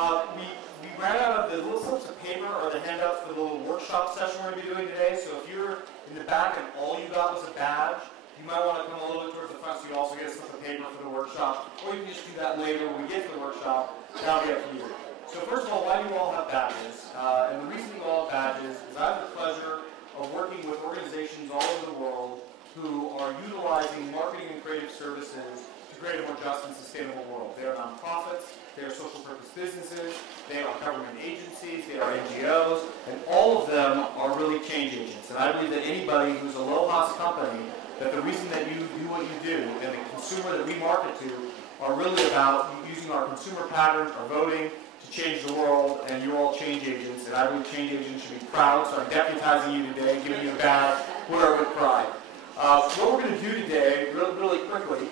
We ran out of the little slips of paper or the handouts for the little workshop session we're going to be doing today. So if you're in the back and all you got was a badge, you might want to come a little bit towards the front so you also get a slip of paper for the workshop. Or you can just do that later when we get to the workshop. That'll be up to you. So first of all, why do you all have badges? And the reason you all have badges is I have the pleasure of working with organizations all over the world who are utilizing marketing and creative services to create a more just and sustainable world. They are nonprofits, they are social purpose businesses, they are government agencies, they are NGOs, and all of them are really change agents. And I believe that anybody who's a LOHAS company, that the reason that you do what you do and the consumer that we market to are really about using our consumer patterns, our voting, to change the world, and you're all change agents, and I believe change agents should be proud, so I'm deputizing you today, giving you a badge, wear it with pride. What we're going to do today, really quickly,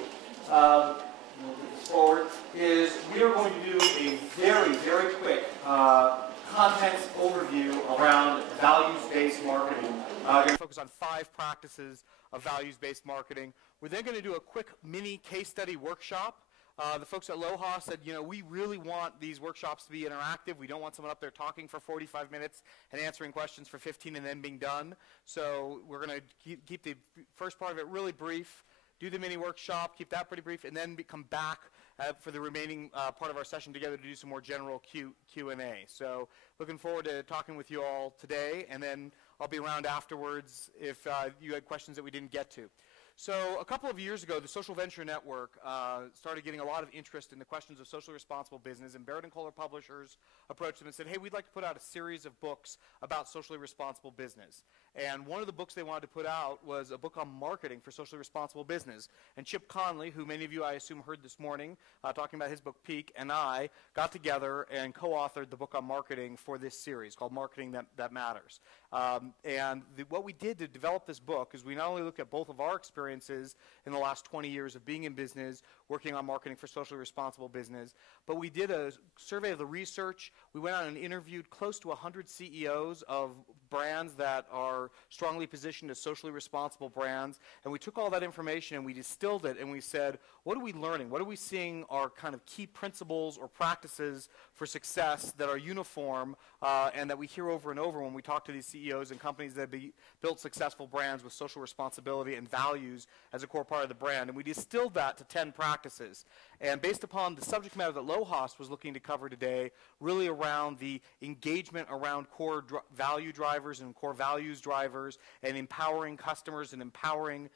we'll get this forward, is we are going to do a very quick contents overview around values-based marketing. We're going to focus on 5 practices of values-based marketing. We're then going to do a quick mini case study workshop. The folks at LOHAS said, you know, we really want these workshops to be interactive. We don't want someone up there talking for 45 minutes and answering questions for 15 and then being done. So we're going to keep the first part of it really brief, do the mini workshop, keep that pretty brief, and then come back for the remaining part of our session together to do some more general Q&A. So looking forward to talking with you all today, and then I'll be around afterwards if you had questions that we didn't get to. So a couple of years ago, the Social Venture Network started getting a lot of interest in the questions of socially responsible business, and Barrett & Kohler Publishers approached them and said, hey, we'd like to put out a series of books about socially responsible business. And one of the books they wanted to put out was a book on marketing for socially responsible business. And Chip Conley, who many of you I assume heard this morning, talking about his book Peak, and I got together and co-authored the book on marketing for this series called Marketing That Matters. What we did to develop this book is we not only looked at both of our experiences in the last 20 years of being in business, working on marketing for socially responsible business, but we did a survey of the research. We went out and interviewed close to 100 CEOs of brands that are strongly positioned as socially responsible brands, and we took all that information and we distilled it and we said, what are we learning? What are we seeing are kind of key principles or practices for success that are uniform and that we hear over and over when we talk to these CEOs and companies that have built successful brands with social responsibility and values as a core part of the brand. And we distilled that to 10 practices. And based upon the subject matter that LOHAS was looking to cover today, really around the engagement around core value drivers and core values drivers and empowering customers and empowering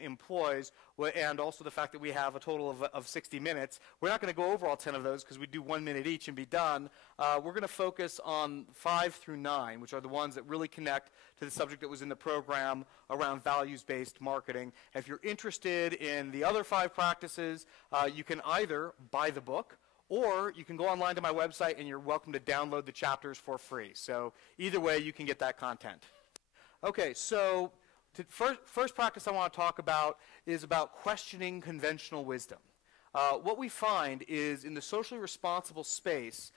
employees, and also the fact that we have a total of 60 minutes. We're not going to go over all 10 of those because we do 1 minute each and be done. We're going to focus on 5 through 9, which are the ones that really connect to the subject that was in the program around values-based marketing. And if you're interested in the other 5 practices, you can either buy the book, or you can go online to my website and you're welcome to download the chapters for free. So either way, you can get that content. Okay, so the first practice I want to talk about is about questioning conventional wisdom. What we find is in the socially responsible space,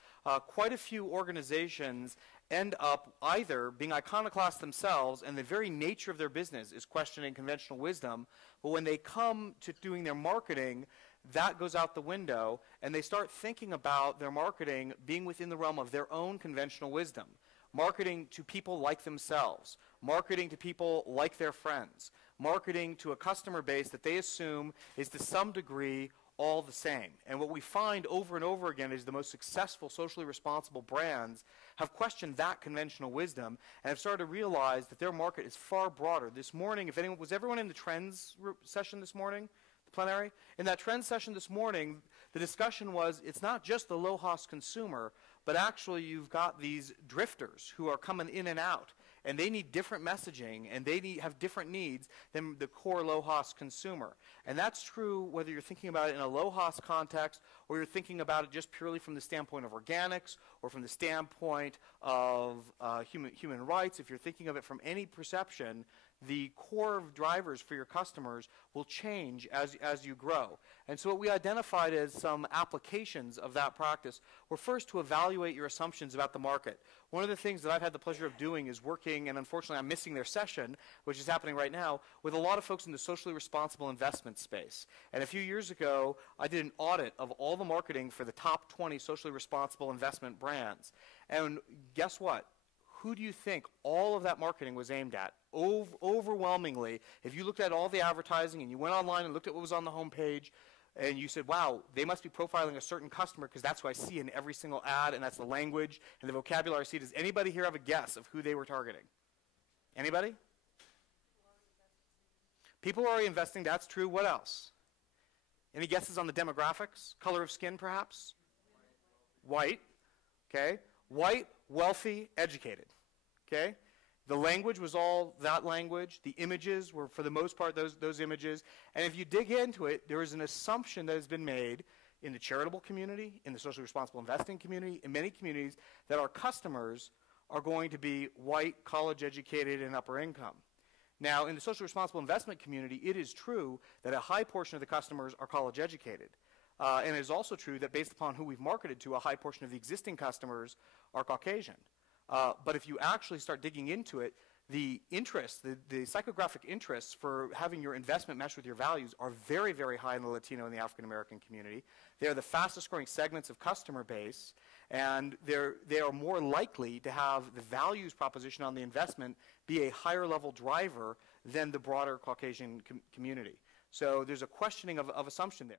quite a few organizations end up either being iconoclasts themselves, and the very nature of their business is questioning conventional wisdom, but when they come to doing their marketing, that goes out the window, and they start thinking about their marketing being within the realm of their own conventional wisdom. Marketing to people like themselves, marketing to people like their friends, marketing to a customer base that they assume is to some degree all the same. And what we find over and over again is the most successful socially responsible brands have questioned that conventional wisdom and have started to realize that their market is far broader. This morning, was everyone in the trends session this morning? Plenary? In that trend session this morning, the discussion was it's not just the LOHAS consumer, but actually you've got these drifters who are coming in and out, and they need different messaging, and they have different needs than the core LOHAS consumer. And that's true whether you're thinking about it in a LOHAS context or you're thinking about it just purely from the standpoint of organics or from the standpoint of human rights. If you're thinking of it from any perception, the core drivers for your customers will change as you grow. And so what we identified as some applications of that practice were first to evaluate your assumptions about the market. One of the things that I've had the pleasure of doing is working, and unfortunately I'm missing their session, which is happening right now, with a lot of folks in the socially responsible investment space. And a few years ago, I did an audit of all the marketing for the top 20 socially responsible investment brands. And guess what? Who do you think all of that marketing was aimed at? Overwhelmingly, if you looked at all the advertising and you went online and looked at what was on the homepage, and you said, wow, they must be profiling a certain customer because that's who I see in every single ad, and that's the language and the vocabulary I see. Does anybody here have a guess of who they were targeting? Anybody? People are already investing, that's true. What else? Any guesses on the demographics? Color of skin, perhaps? White. Okay. White, wealthy, educated. Okay. The language was all that language. The images were, for the most part, those images. And if you dig into it, there is an assumption that has been made in the charitable community, in the socially responsible investing community, in many communities, that our customers are going to be white, college-educated, and upper income. Now, in the socially responsible investment community, it is true that a high portion of the customers are college-educated. And it is also true that based upon who we've marketed to, a high portion of the existing customers are Caucasian. But if you actually start digging into it, the interests, the psychographic interests for having your investment mesh with your values are very, very high in the Latino and the African American community. They are the fastest growing segments of customer base, and they are more likely to have the values proposition on the investment be a higher level driver than the broader Caucasian community. So there's a questioning of assumption there.